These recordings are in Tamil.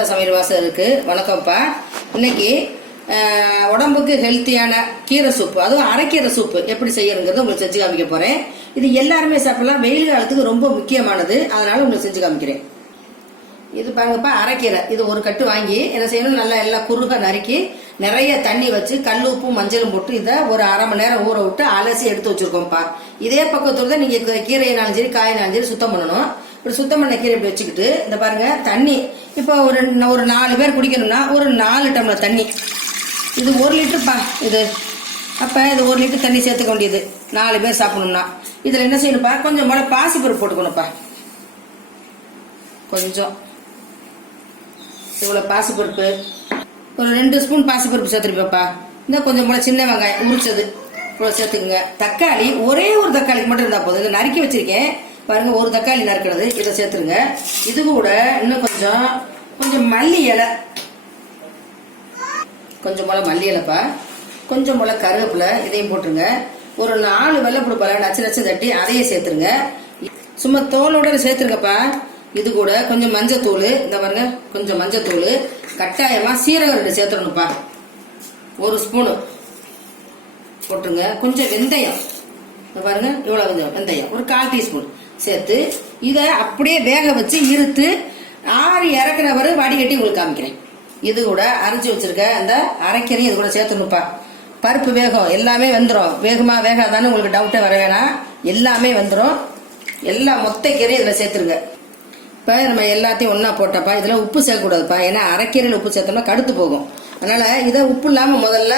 அப்பத்தா சமையல் வாசம் இருக்கு. வணக்கம்ப்பா. இன்னைக்கு உடம்புக்கு ஹெல்த்தியான கீரை சூப்பு அதுவும் அரைக்கீரை சூப்பு எப்படி செய்யணுங்கிறத உங்களுக்கு செஞ்சு காமிக்க போறேன். இது எல்லாருமே சாப்பிடலாம். வெயில் காலத்துக்கு ரொம்ப முக்கியமானது. அதனால உங்களுக்கு செஞ்சு காமிக்கிறேன். இது பாருங்கப்பா அரைக்கீரை. இது ஒரு கட்டு வாங்கி என்ன செய்யணும்? நல்லா எல்லாம் குறுக நறுக்கி நிறைய தண்ணி வச்சு கல் உப்பும் மஞ்சளும் போட்டு இதை ஒரு அரை மணி நேரம் ஊற விட்டு அலசி எடுத்து வச்சிருக்கோம்ப்பா. இதே பக்கத்துல தான் நீங்க கீரையினாலும் சரி காயினாலும் சரி சுத்தம் பண்ணணும். இப்படி சுத்தம் பண்ண கீழே இப்படி வச்சுக்கிட்டு இந்த பாருங்க தண்ணி. இப்போ ஒரு ஒரு நாலு பேர் குடிக்கணும்னா ஒரு நாலு டம்ளர் தண்ணி. இது ஒரு லிட்டருப்பா இது? அப்போ இது ஒரு லிட்டர் தண்ணி சேர்த்துக்க வேண்டியது. நாலு பேர் சாப்பிடணும்னா. இதில் என்ன செய்யணும்ப்பா கொஞ்சம் போல பாசிப்பருப்பு போட்டுக்கணும்ப்பா. கொஞ்சம். இவ்வளோ பாசிப்பருப்பு. ஒரு ரெண்டு ஸ்பூன் பாசிப்பருப்பு சேர்த்துருப்பேப்பா இந்த கொஞ்சம் போல சின்ன வெங்காயம் உரிச்சது. இவ்வளோ சேர்த்துக்குங்க. தக்காளி ஒரே ஒரு தக்காளிக்கு மட்டும் இருந்தால் போதும். இதை நறுக்கி வச்சிருக்கேன். பாருங்க ஒரு தக்காளி நறுக்கிறது. இதை சேர்த்துருங்க. இது கூட இன்னும் கொஞ்சம் கொஞ்சம் மல்லி இலை. கொஞ்சம் போல மல்லி இலைப்பா. கொஞ்சம் போல கருவேப்பிலை இதையும் போட்டுருங்க. ஒரு நாலு வெள்ளை பழ நச்சு நச்சு தட்டி அதையும் சேர்த்துருங்க. சும்மா தோலோட சேர்த்துருங்கப்பா. இது கூட கொஞ்சம் மஞ்சத்தூள். இந்த பாருங்க கொஞ்சம் மஞ்சத்தூள். கட்டாயமாக சீரகம் ரெண்டு சேர்த்துடணும்ப்பா. ஒரு ஸ்பூனு. போட்டுருங்க. கொஞ்சம் வெந்தயம். இந்த பாருங்க இவ்வளோ கொஞ்சம் வெந்தயம். ஒரு கால் டீஸ்பூன். சேர்த்து இதை அப்படியே வேக வச்சு இருத்து ஆறி இறக்குறவரை வடிகட்டி உங்களுக்கு காமிக்கிறேன். இது கூட அரைச்சி வச்சிருக்க அந்த அரைக்கரையும் இது கூட சேர்த்துணும்ப்பா பருப்பு வேகம் எல்லாமே வந்துடும் வேகமா வேகாதான்னு உங்களுக்கு டவுட்டே வர வேணாம். எல்லாமே வந்துடும் எல்லா மொத்த கீரையும் இதில் சேர்த்துருங்க. இப்போ நம்ம எல்லாத்தையும் ஒன்றா போட்டப்பா இதில் உப்பு சேர்க்கக்கூடாதுப்பா. ஏன்னா அரைக்கீரையில் உப்பு சேர்த்தோம்னா கடுத்து போகும். அதனால் இதை உப்பு இல்லாமல் முதல்ல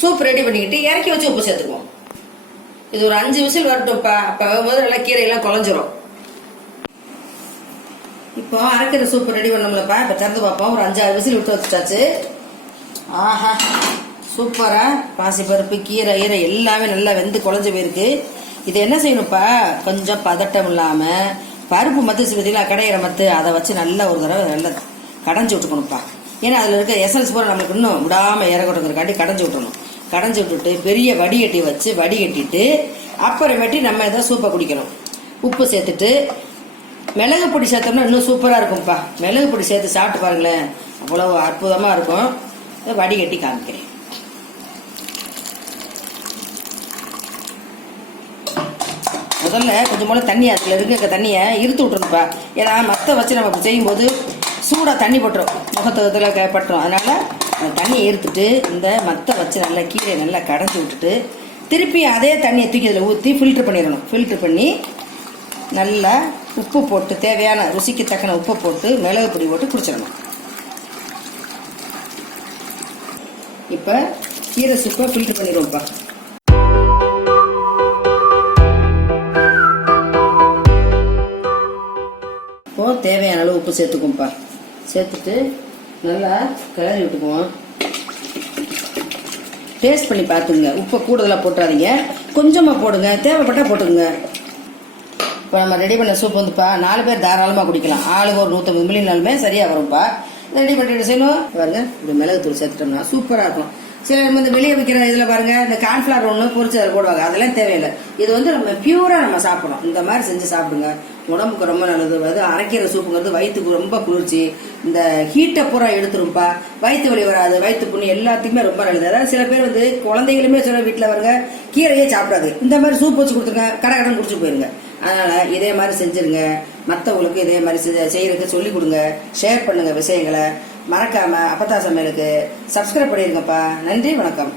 சூப் ரெடி பண்ணிக்கிட்டு இறக்கி வச்சு உப்பு சேர்த்துக்குவோம். இது ஒரு அஞ்சு விசில் வரட்டும்ப்பா. அப்போ வரும்போது நல்லா கீரையெல்லாம் குழஞ்சிரும். இப்போ அரைக்கிற சூப் ரெடி பண்ணோம்லப்பா. இப்போ திறந்து பார்ப்போம். ஒரு அஞ்சாறு விசில் விட்டு வச்சுட்டாச்சு. ஆஹா சூப்பராக பாசிப்பருப்பு கீரை ஈரை எல்லாமே நல்லா வெந்து குழஞ்சி போயிருக்கு. இது என்ன செய்யணும்ப்பா? கொஞ்சம் பதட்டம் இல்லாமல் பருப்பு மத்து பார்த்தீங்களா? கடையிற மத்து. அதை வச்சு நல்லா ஒரு தடவை நல்லா கடைஞ்சி விட்டுக்கணும்ப்பா. ஏன்னா அதில் இருக்க எசன்ஸ் பூரா நம்மளுக்கு இன்னும் விடாமல் இறக்கட்டுங்கிறக்காட்டி கடைஞ்சி விட்டுறணும். கடைஞ்சி விட்டுட்டு பெரிய வடிகட்டி வச்சு வடிகட்டிட்டு அப்புறமேட்டி நம்ம இதை சூப்பை குடிக்கணும். உப்பு சேர்த்துட்டு மிளகு பொடி சேர்த்தோம்னா இன்னும் சூப்பராக இருக்கும்ப்பா. மிளகு பொடி சேர்த்து சாப்பிட்டு பாருங்களேன். அவ்வளோ அற்புதமாக இருக்கும். வடிகட்டி காமிக்கிறேன். முதல்ல கொஞ்சம் போல தண்ணி அதில் இருக்க தண்ணியை இருத்து விட்டுருப்பா ஏன்னா மற்ற வச்சு நம்ம செய்யும்போது சூடாக தண்ணி பட்டுரும். முகத்துல பட்டுரும். அதனால அந்த தண்ணியை இருத்துட்டு இந்த மத்த வச்சு நல்லா கீழே நல்லா கடைஞ்சி விட்டுட்டு திருப்பி அதே தண்ணியை தூக்கி அதில் ஊற்றி ஃபில்டர் பண்ணிடணும். ஃபில்டர் பண்ணி நல்லா உப்பு போட்டு தேவையான ருசிக்கு தக்கன உப்பு போட்டு மிளகு பொடி போட்டு குடிச்சிடணும். இப்போ கீரை சூப்பை ஃபில்டர் பண்ணிடுவோம்ப்பா இப்போது தேவையான அளவு உப்பு சேர்த்துக்குவோம்ப்பா சேர்த்துட்டு நல்லா கிளறி விட்டுக்குவோம். டேஸ்ட் பண்ணி பார்த்துங்க உப்பை கூடுதலாக போட்டுறாதீங்க. கொஞ்சமாக போடுங்க. தேவைப்பட்டா போட்டுக்குங்க. இப்போ நம்ம ரெடி பண்ண சூப் வந்துப்பா. நாலு பேர் தாராளமாக குடிக்கலாம். ஆளுக்கு ஒரு நூற்றம்பது மில்லியனாலுமே சரியாக வரும்ப்பா ரெடி பண்ணிட்டு செய்யணும். பாருங்க. இப்படி மிளகு தூள் சேர்த்துட்டோம்னா சூப்பராக இருக்கும். சில இந்த வெளியே விற்கிற இதில் பாருங்க இந்த கார்ன்ஃபிளவர் ஒன்று பொரிச்சு அதில் போடுவாங்க. அதெல்லாம் தேவையில்லை. இது வந்து நம்ம பியூரா நம்ம சாப்பிடணும். இந்த மாதிரி செஞ்சு சாப்பிடுங்க. உடம்புக்கு ரொம்ப நல்லது. அது அரைக்கிற சூப்புங்கிறது வயிற்றுக்கு ரொம்ப குளிர்ச்சி. இந்த ஹீட்டை பூரா எடுத்துரும்ப்பா. வயிற்று வலி வராது. வயிற்று புண்ணு எல்லாத்துக்குமே ரொம்ப நல்லது. அதாவது சில பேர் வந்து குழந்தைகளுமே சில வீட்டில் வருங்க கீரையே சாப்பிடாது. இந்த மாதிரி சூப் வச்சு கொடுத்துருங்க கடை கடன் குடிச்சு போயிருங்க. அதனால இதே மாதிரி செஞ்சிருங்க. மற்றவங்களுக்கு இதே மாதிரி செஞ்ச- செய்யறதுக்கு சொல்லி கொடுங்க. ஷேர் பண்ணுங்க விஷயங்களை. மறக்காம அப்பத்தா சமையலுக்கு சப்ஸ்கிரைப் பண்ணிருங்கப்பா. நன்றி வணக்கம்.